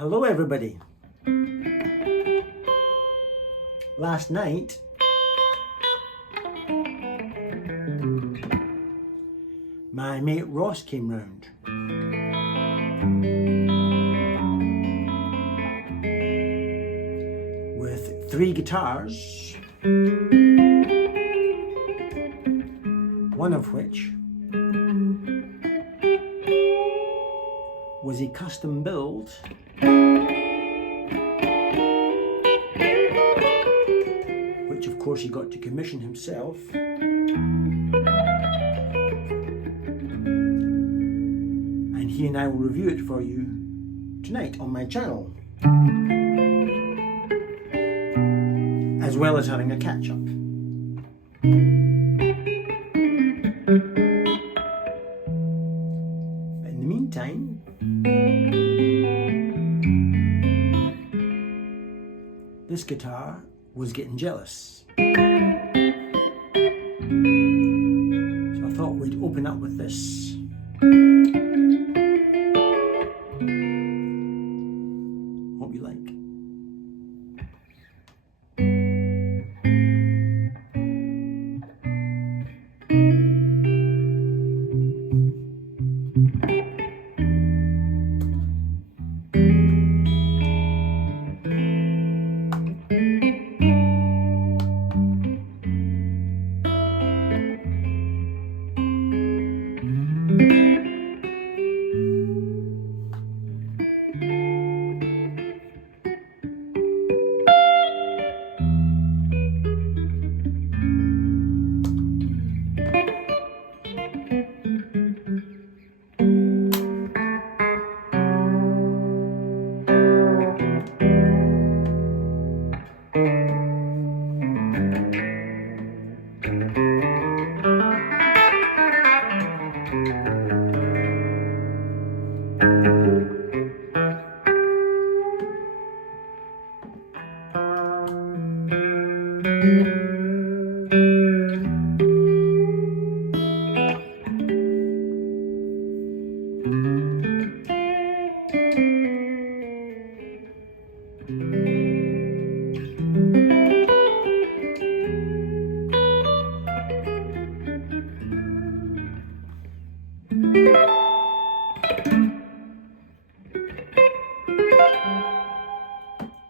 Hello everybody. Last night my mate Ross came round. With 3 guitars, one of which was a custom build which of course he got to commission himself, and he and I will review it for you tonight on my channel, as well as having a catch-up. In the meantime, this guitar was getting jealous. So I thought we'd open up with this. Hope you like.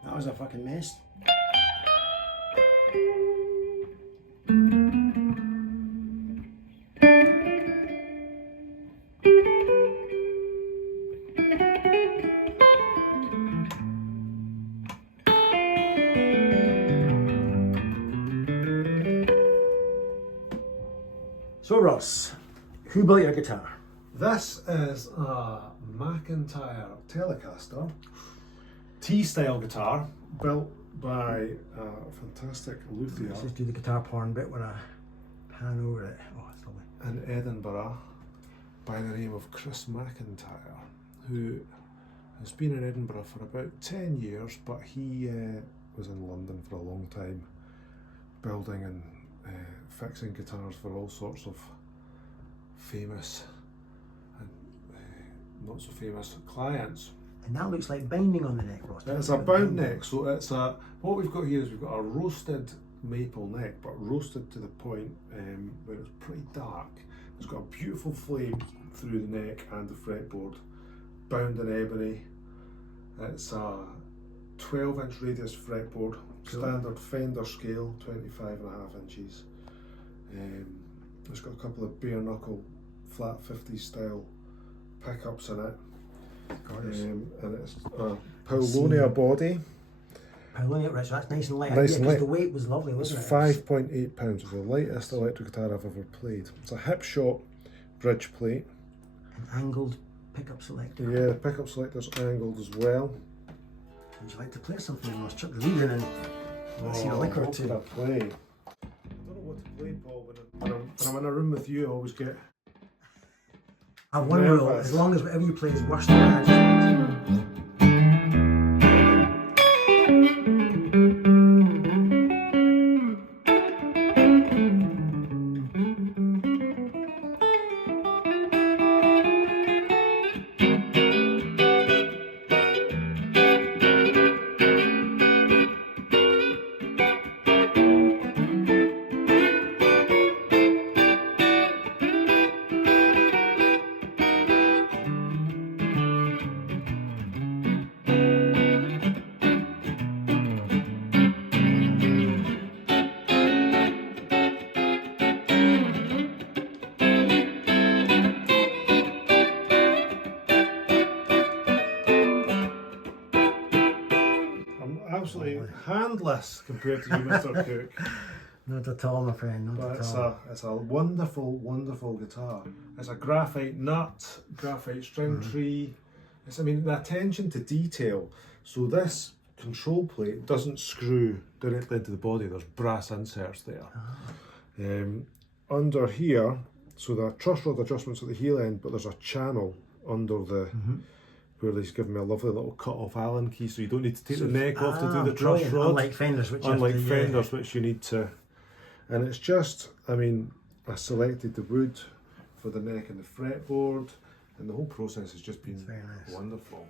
That was a fucking mess. So Ross, who built your guitar? This is a McIntyre Telecaster T-style guitar built by a fantastic luthier Let's just do the guitar porn bit when I pan over it. Oh, it's lovely. in Edinburgh by the name of Chris McIntyre, who has been in Edinburgh for about 10 years, but he was in London for a long time building and fixing guitars for all sorts of famous and not so famous clients. And that looks like binding on the neck, Ross. It's a bound neck, so it's a, what we've got here is we've got a roasted maple neck, but roasted to the point where it's pretty dark. It's got a beautiful flame through the neck and the fretboard, bound in ebony. It's a 12-inch radius fretboard, Cool. standard Fender scale, 25.5 inches. It's got a couple of bare knuckle flat 50s style pickups in it. And it's a Paulonia body. Paulonia, right, so that's nice and light. Nice Yeah, and 'cause light. the weight was lovely, It's wasn't it? 5.8 pounds. It's the lightest electric guitar I've ever played. It's a hip shot bridge plate. An angled pickup selector. Yeah, the pickup selector's angled as well. Would you like to play something, Ross? Chuck the lead in and let's see a lick or what two. could I play? I don't know what to play, Paul. When I'm in a room with you, I always get I have one rule, nervous. as long as whatever you play is worse than I just absolutely handless compared to you, Mr. Cook. Not at all, my friend, not But at all. it's a wonderful, wonderful guitar. It's a graphite nut, graphite string tree. I mean, the attention to detail. So this control plate doesn't screw directly into the body. There's brass inserts there. Under here, so there are truss rod adjustments at the heel end, but there's a channel under the where they've given me a lovely little cut off Allen key, so you don't need to take the neck off to do the truss rod. Unlike Fenders, which which you need to. And it's just, I mean, I selected the wood for the neck and the fretboard, and the whole process has just been very nice. wonderful.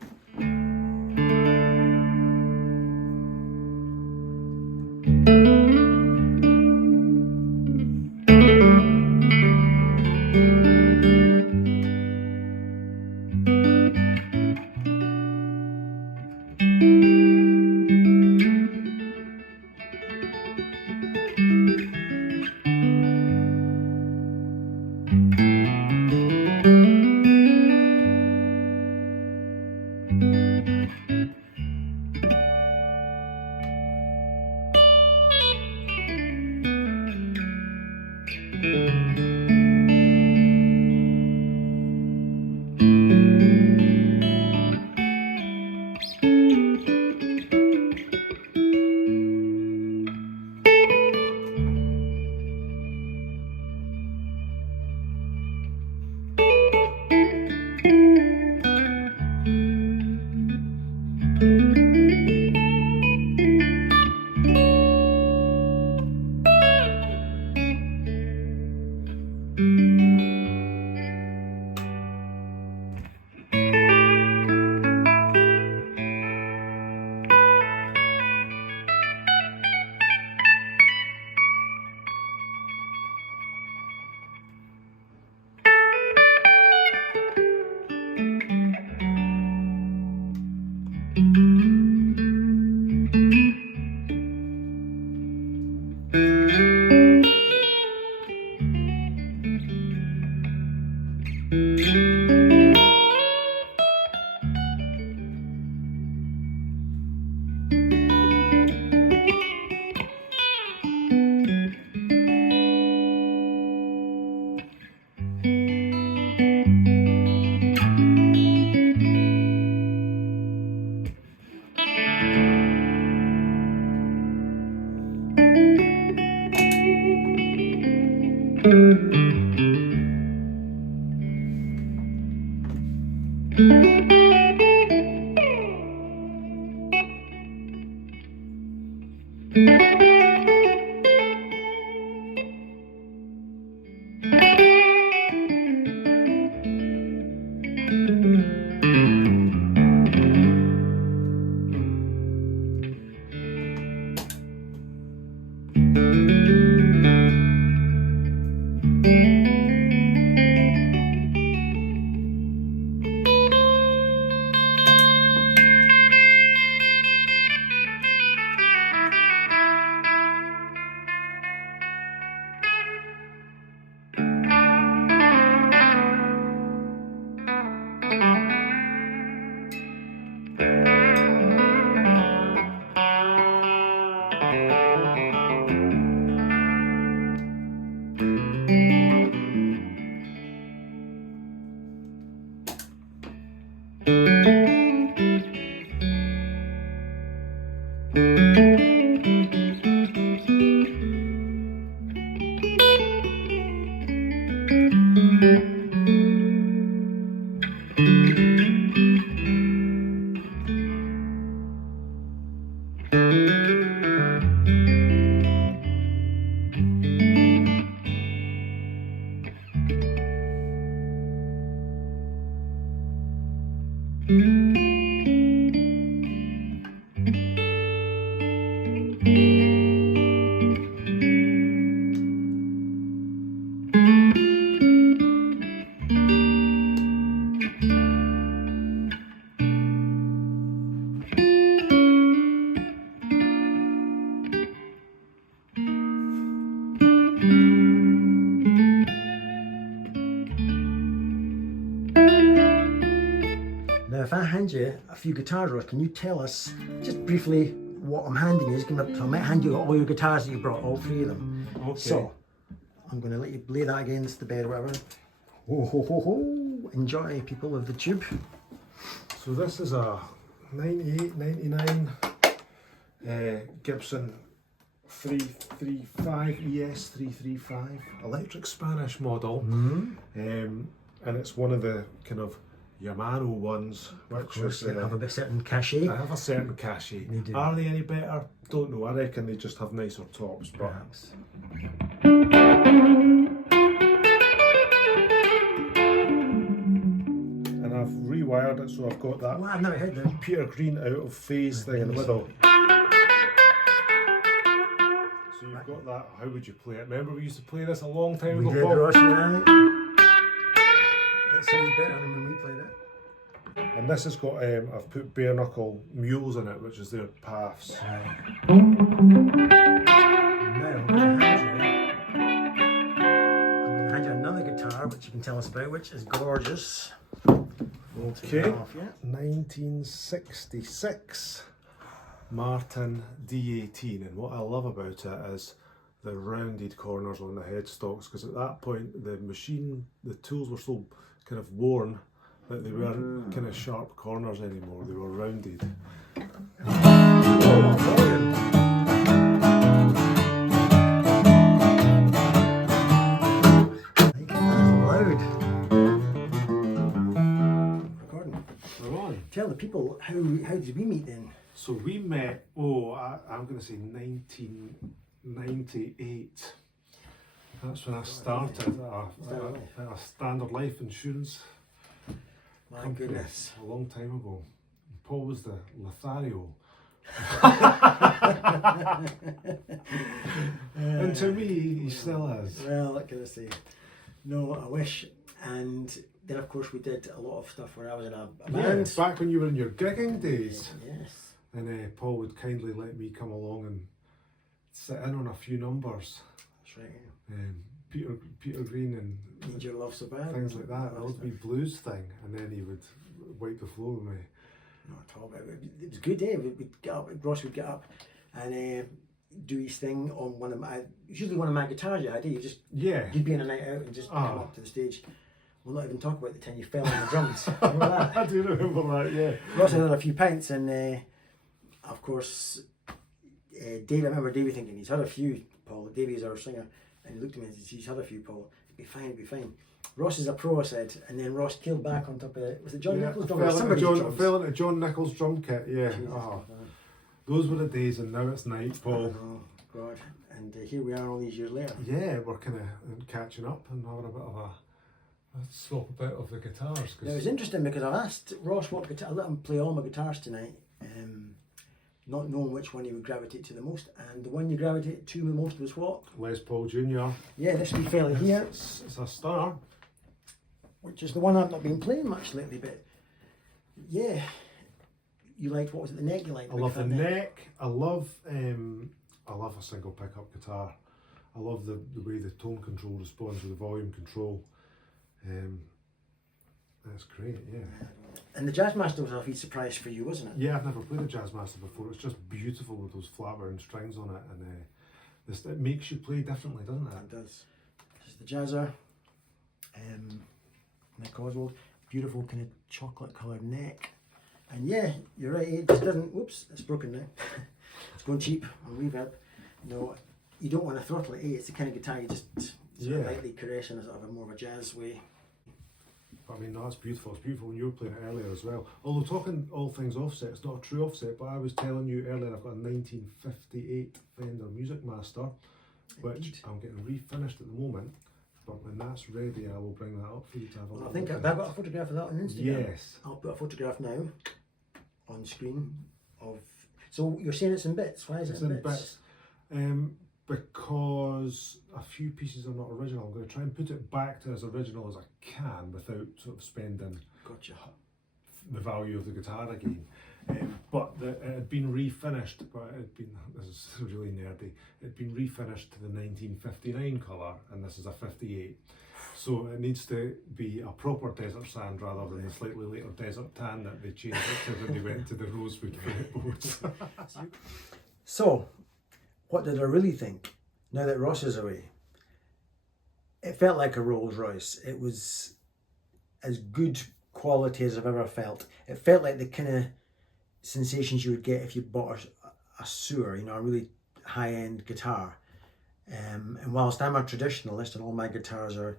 Now, if I hand you a few guitar rows, can you tell us just briefly what I'm handing you is so I might hand you all your guitars that you brought, all 3 of them. Okay. So I'm going to let you lay that against the bed or whatever. Ho, ho, ho, ho. Enjoy, people of the tube. So this is a 98, 99 Gibson 335 ES-335 electric Spanish model, and it's one of the kind of Yamano ones, which is, They have a bit certain cachet. they have a certain cachet. They do. Are they any better? Don't know. I reckon they just have nicer tops, but Perhaps. and I've rewired it so I've got that Well, I've never heard that. Peter Green out of phase thing in the middle. So you've got that. How would you play it? Remember we used to play this a long time We ago, did, Bob? Ross, yeah. That sounds better than when we played it. And this has got, I've put bare knuckle mules in it, which is their paths. Now, I'm going to hand you another guitar, which you can tell us about, which is gorgeous. We'll take Okay, it off, yeah. 1966 Martin D18, and what I love about it is the rounded corners on the headstocks, because at that point the tools were so kind of worn that they weren't kind of sharp corners anymore, they were rounded. Tell the people, how did we meet then? So we met, I'm going to say 1998. That's when I started at a Standard Life Insurance My company goodness. a long time ago. Paul was the Lothario. And to me, he still is. Well, what can I say? No, I wish. And then, of course, we did a lot of stuff where I was in a band. Yeah, back when you were in your gigging days. Yes. And Paul would kindly let me come along and sit in on a few numbers. That's right. Peter Green and Need Your Love So Bad. things like that. That was my blues thing, and then he would wipe the floor with me. Not at all, but it was a good day. We'd get up, Ross would get up and do his thing on one of my, usually one of my guitars you had. You'd be in a night out and just come up to the stage. We'll not even talk about the time you fell on the drums. Remember that? I do remember that, yeah. Ross had a few pints and of course Dave, I remember Davey thinking he's had a few, Paul. Davey's our singer, and he looked at me and said, he's had a few, Paul. It'd be fine, it'd be fine. Ross is a pro, I said, and then Ross keeled back on top of it. Was it John Nichols' drum or somebody's drums? Fell into John Nichols' drum kit, yeah. Jesus, those were the days, and now it's night, Paul. Oh, God. And here we are all these years later. Yeah, we're kind of catching up and having a bit of a swap about of the guitars. Now, it was interesting because I've asked Ross what guitar, I let him play all my guitars tonight, not knowing which one he would gravitate to the most, and the one you gravitated to the most was what? Les Paul Jr. Yeah, this wee fella here, It's a star. which is the one I've not been playing much lately, but yeah, you liked, what was it, the neck you liked? I love the neck. I love a single pickup guitar. I love the way the tone control responds with the volume control. That's great, yeah. And the Jazzmaster was a wee surprise for you, wasn't it? Yeah, I've never played a Jazzmaster before. It's just beautiful with those flat wound strings on it, and it makes you play differently, doesn't it? It does. This is the Jazzer, Nick Oswald. Beautiful kind of chocolate coloured neck. And yeah, you're right, it just doesn't, whoops, it's broken now. It's going cheap on Reverb. No, you don't want to throttle it, it's the kind of guitar you just sort of lightly caress in a sort of a more of a jazz way. I mean, that's beautiful. It's beautiful when you were playing it earlier as well. Although talking all things offset, it's not a true offset, but I was telling you earlier I've got a 1958 Fender Music Master, which I'm getting refinished at the moment. But when that's ready, I will bring that up for you to have a look. I think I've got a photograph of that on Instagram. Yes. I'll put a photograph now on screen of. So you're saying it's in bits? Why is it in bits? Because a few pieces are not original. I'm going to try and put it back to as original as I can without sort of spending Gotcha. the value of the guitar again. But it had been refinished, but it had been, this is really nerdy, it had been refinished to the 1959 colour, and this is a 58. So it needs to be a proper desert sand rather than the slightly later desert tan that they changed it to when they went to the rosewood boards. So, what did I really think now that Ross is away? It felt like a Rolls Royce. It was as good quality as I've ever felt. It felt like the kind of sensations you would get if you bought a sewer, you know, a really high-end guitar. And whilst I'm a traditionalist and all my guitars are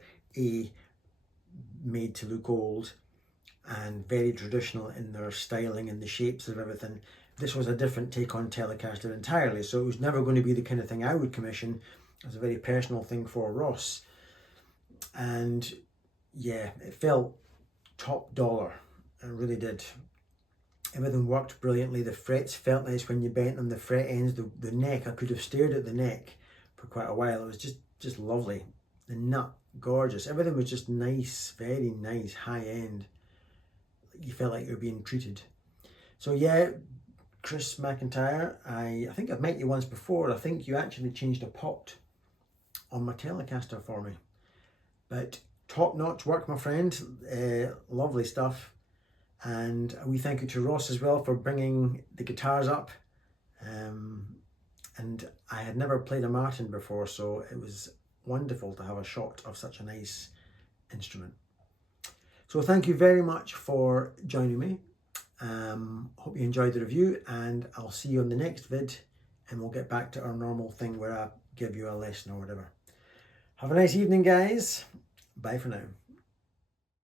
made to look old and very traditional in their styling and the shapes of everything, this was a different take on Telecaster entirely. So it was never going to be the kind of thing I would commission. It was a very personal thing for Ross. And yeah, it felt top dollar. It really did. Everything worked brilliantly. The frets felt nice when you bent them. The fret ends, the neck, I could have stared at the neck for quite a while. It was just lovely. The nut, gorgeous. Everything was just nice, very nice, high end. You felt like you were being treated. So yeah, Chris McIntyre, I think I've met you once before. I think you actually changed a pot on my Telecaster for me. But top-notch work, my friend. Lovely stuff. And we thank you to Ross as well for bringing the guitars up. And I had never played a Martin before, so it was wonderful to have a shot of such a nice instrument. So thank you very much for joining me. Hope you enjoyed the review, and I'll see you on the next vid, and we'll get back to our normal thing where I give you a lesson or whatever. Have a nice evening, guys. Bye for now.